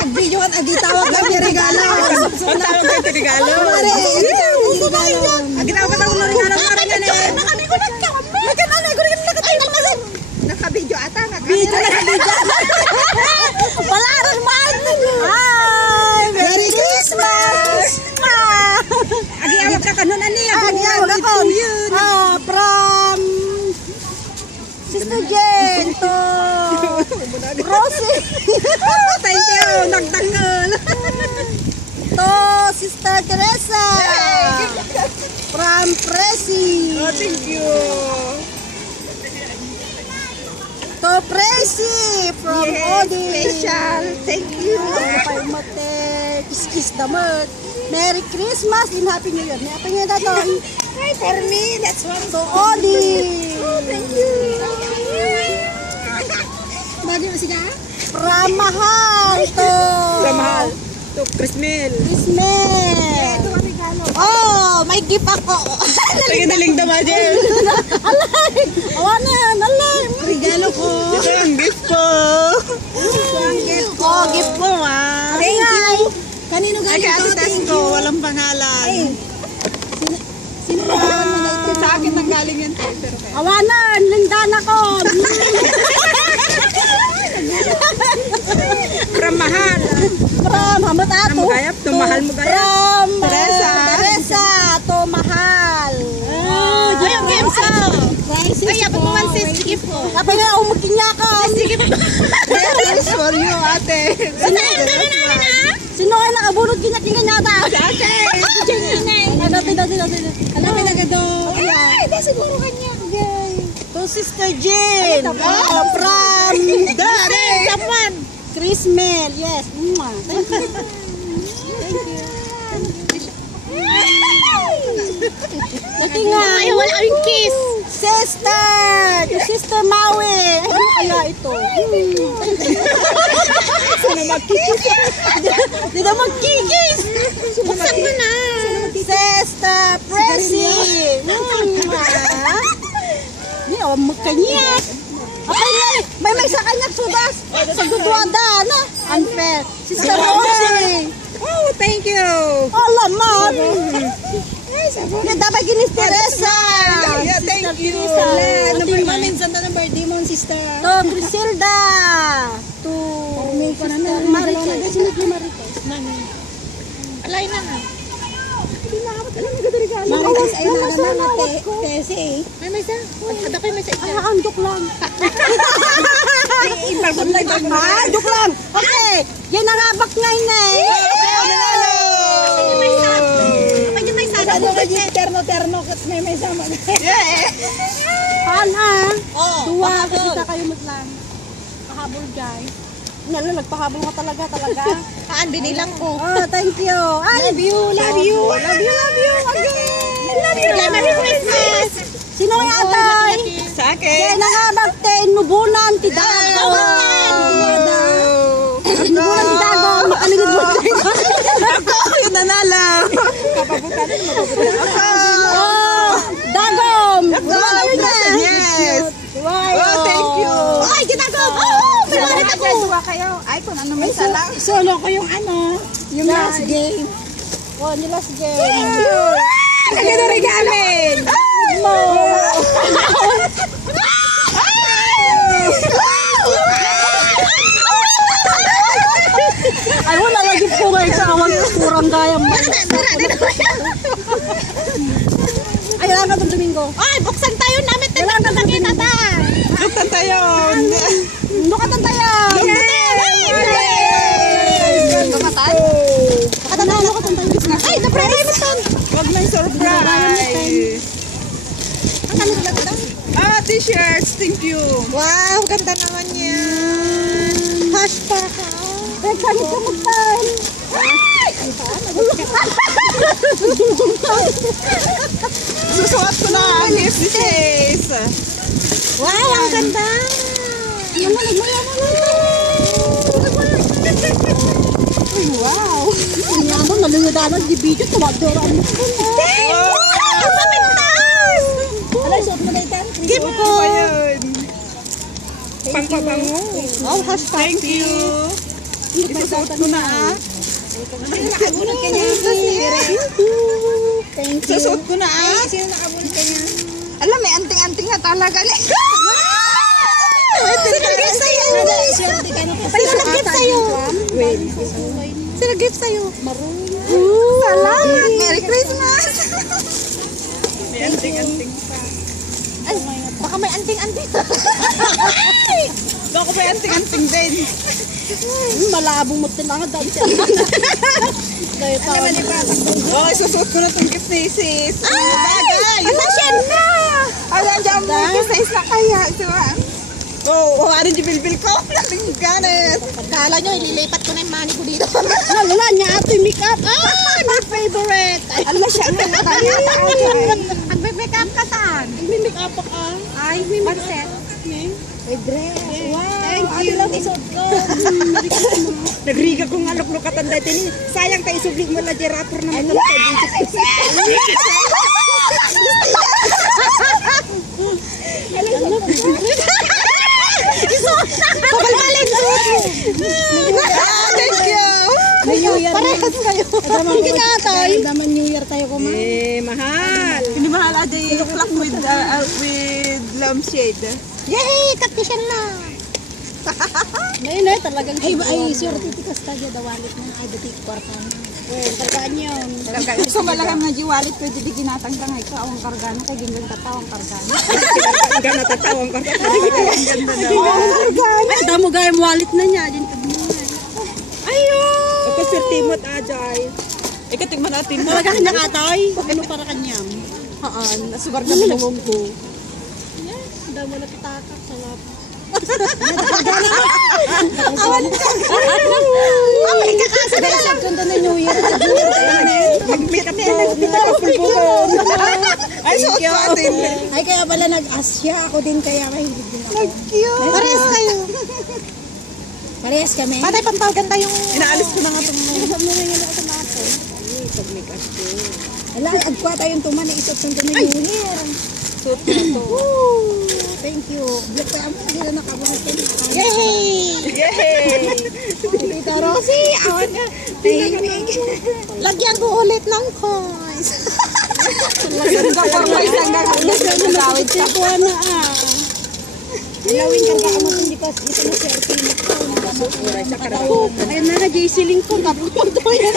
Video at agitawag kami regalo. Tawag kayo sa regalo. Mare, agitawag kami regalo. Agitawag ka ng regalo para yan eh. Nakami ko nagkami. Nagkananay ko rin nakatay na kasi. Naka-video ata. Video na video. Wala rin man. Hi! Merry Christmas! Agiawag ka kanon ani. Agitawag ako. From Sister Jen to Rosie. Thank you. Nagtanggol. To Sister Teresa. From Presi. Oh, thank you. To Presi from Odi. Special. Thank you. Mate, kiss damat. Merry Christmas and Happy New Year. Happy New Year dato. Hi, for me. That's one. To Odi. Oh, thank you. Bagay mo siya? From Mahal to. Ramahal. To Christmas. Christmas. Oh, may gift ako. Sige naling damajel. Alay. Awanan, alay. Regalo ko. Ito ang gift ko. Oh, gift mo ah. Thank you. Kanino Ay, galing Ate to? Tess Thank ko. you. Walang pangalan. Sino ba mo na ito? Sa akin nang galing yan. Pero kaya. Awanan, lindan ako. From Mahal. From Hamot Ato. Ang magayap, to Mahal mo gayap. From Teresa. Teresa to Mahal. Ayun, game sa. Ay, abot mo man sis, sige po. Kapag nga umukin niya ako. Sige po. This is for you, ate. Sino kayo nakabulog kinyakingan niya ata? Sa akin. Dati. Alam mo na gado. Ay, di siguro kanya. To Sister Jean. From Dari. Japan. Christmas. Yes. Thank you. Dati nga. Ay, wala kaming kiss. Sister. To Sister Maui. Ano kaya ito? Sino magkikis? Di na magkikis. Buksan mo na. Sister Presi. Niyo, magkanyat. May sa kanyat sudas. Sa duduada, ano? Unfair. Sister Rosie. Oh, thank you. Alaman. Hindi dapat ginis Teresa. Yeah, thank you. Number namin, sanda ng birthday mo, sister. To Griselda. To Sister Marites. Sino si Marites? Alay na nga. Marites ay nagamang tesi. May isa. Ada kayo may isa. Ay, andok lang. Ah, andok lang. Okay. Yan ang abak ngayon na eh. Medyo may sana. Ano ka yung terno-terno kasi may sama. Yeah. Ana. Oo. Tuwa kasi ka kayo maglang. Pahabol dyan. Nalo, nagpahabol ka talaga. Saan binilang ko. Oh, thank you. Ay, Love you. Love you again. Love you. Merry Christmas. Sino yung atay? Sa akin. Kaya nangabagte, nubunan, tidago. Nubunan, tidago. Makalingid mo tayo. Ako yung nanalo. Kapabukan na Oh, dagom. Yes. Oh, thank you. Ay, ginagom. Oh, may marit ako. Kayo. Ay, kung ano may salang. Solo ko yung ano, yung last game. Oh, yung last game. Ang ganda regalin. Mo. Ay, wala lagi po ngayon sa awang kurang gayang mo. Ay, wala na itong Domingo. Ay, buksan tayo namin. Tingnan na nakita ta. Luktan tayo. Lukatan tayo! Lukatan? Lukatan tayo. Ay, na-pray mo ton. Wag may surprise. Ah, t-shirts. Thank you. Wow, ganda naman yan. Hashtag. Ganit ka magtan. Susuot ko na ang lipstick. Wow, ang ganda. Yan mo. Ay, wow. Yan mo, nalungadanan di video. Tumaduraan mo. Wow! Alay, suot mo na itan. Gift ko. Ayun. Pangpabango. Oh, hashtag. Thank you. Isusuot ko na ah. Nakabunod ka niya. Thank you. Susuot ko na ah. Sino nakabunod ka niya? Alam, may anting-anting na talaga. Sino gift sa'yo? Swerte ka na po. Sino nag-gift sa'yo? Sino gift sa'yo? Salamat. Merry Christmas. May anting-anting pa. Ay, baka may anting-anting. Baka may anting-anting din. Malabong mo tinangad dahil siya. Oh, isusuot ko na itong gift ni sis. Bagay. Ano siya na? Alam dyan mo, size na kaya. Oo, ano yung bilbil ko? Laking ganit. Kala nyo, ililipat ko na yung money ko dito. Wala niya ato yung makeup. My favorite. Ala siya nga kaya. Ang may makeup ka saan? May makeup ka. Ay, may set. May dress. Wow. Thank you. Lang isod ko. Nagriga ko nga luklukatan dahil tini. Sayang tayo subli mo na gerator na mga Pabalbalin suot mo. Thank you. May New Year. Parehas kayo. Hindi ka tayo. Daman New Year tayo kumain. Eh, mahal. Hindi mahal aday luklak with lampshade. Yay! Katisyan na. Ngayon eh, talagang ay swerte tikas tayo dawalit na. Ay, dati kwartan. Well, tagaan yun. So malakam nga jiwalit pwede di ginatang-tang ay ka ang kargana kay ginggang tatawang kargana. Ginggang natatawang kargana. Ay, damo gayam wallet na niya. Din Ayo. Ako sertimot ajay. Ikatigman natin. talaga kanya katay. Ano para kanyam? Haan, nasugar na binungong ko. Yes, damo na pitakak. Salap. Awan ka. Ay, kakasa na lang. Ganda na New Year. Mag-makeup ko. Ay, suot ko atin. Ay, kaya pala nag-ask siya. Ako din kaya mahilig din ako. Cute. Parehas kayo. Parehas kami. Patay pampaganda yung... Inaalis ko na nga itong Sabi mo ngayon ako sa mato. pag-makeup ko. Wala, agkwa tayong tuman na isot ng New Year. Suot ko na to. Woo! Thank you. Black pa yung sila nakabunod ka na. Yay! Yay! Tita Rosie, awan ka. Thank you. Lagyan ko ulit ng coins. Ganda ko ang isang nagawid Ito ko na ah. Ilawin ka ka mo hindi ko isa na swerte mo. Ayun na, JC Link ko. Tapos ko to yan.